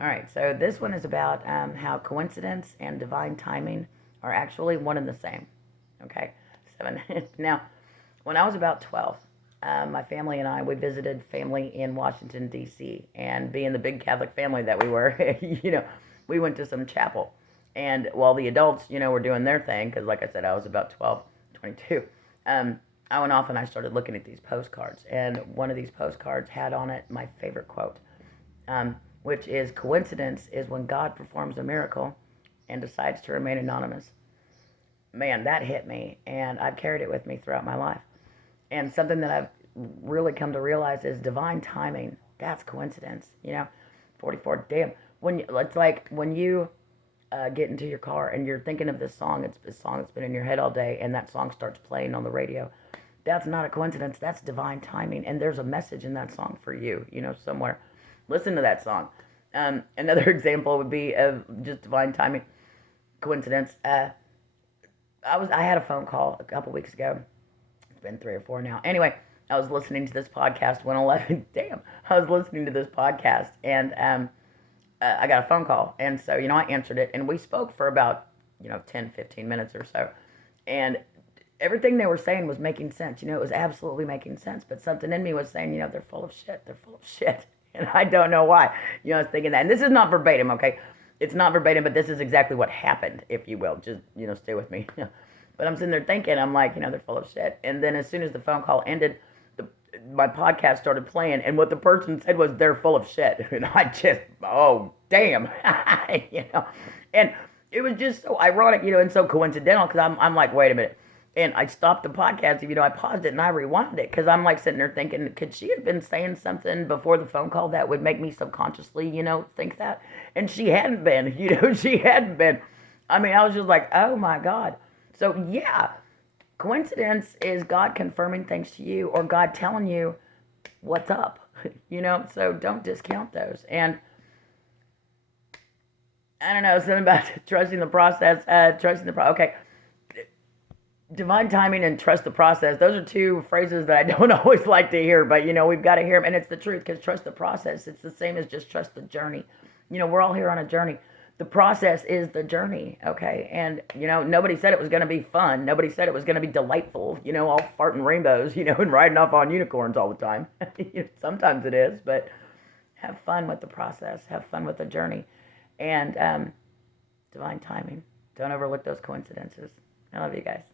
All right, so this one is about how coincidence and divine timing are actually one and the same. Okay, seven. Now, when I was about 12, my family and I, we visited family in Washington, D.C., and being the big Catholic family that we were, we went to some chapel. And while the adults, were doing their thing, because like I said, I was about 12, 22, I went off and I started looking at these postcards. And one of these postcards had on it my favorite quote, which is coincidence is when God performs a miracle and decides to remain anonymous. Man, that hit me, and I've carried it with me throughout my life. And something that I've really come to realize is divine timing. That's coincidence, 44, damn. It's like when you get into your car and you're thinking of this song, it's a song that's been in your head all day, and that song starts playing on the radio. That's not a coincidence. That's divine timing, and there's a message in that song for you, somewhere. Listen to that song. Another example would be of just divine timing, coincidence. I had a phone call a couple weeks ago. It's been 3 or 4 now. Anyway, I was listening to this podcast 111. Damn, I was listening to this podcast, and I got a phone call, and so I answered it, and we spoke for about 10, 15 minutes or so, and everything they were saying was making sense. It was absolutely making sense, but something in me was saying, they're full of shit. They're full of shit. And I don't know why. I was thinking that. And this is not verbatim, okay? It's not verbatim, but this is exactly what happened, if you will. Just, stay with me. But I'm sitting there thinking, I'm like, they're full of shit. And then as soon as the phone call ended, my podcast started playing, and what the person said was, they're full of shit. And I just, oh, damn. And it was just so ironic, and so coincidental, because I'm like, wait a minute. And I stopped the podcast, I paused it and I rewound it, because I'm like sitting there thinking, could she have been saying something before the phone call that would make me subconsciously, think that? And she hadn't been, she hadn't been. I mean, I was just like, oh my God. So yeah, coincidence is God confirming things to you, or God telling you what's up, so don't discount those. And I don't know, something about trusting the process, okay. Divine timing and trust the process. Those are two phrases that I don't always like to hear, but we've got to hear them, and it's the truth, because trust the process. It's the same as just trust the journey. We're all here on a journey. The process is the journey, okay? And, nobody said it was going to be fun. Nobody said it was going to be delightful, all farting rainbows, and riding off on unicorns all the time. Sometimes it is, but have fun with the process. Have fun with the journey. And divine timing. Don't overlook those coincidences. I love you guys.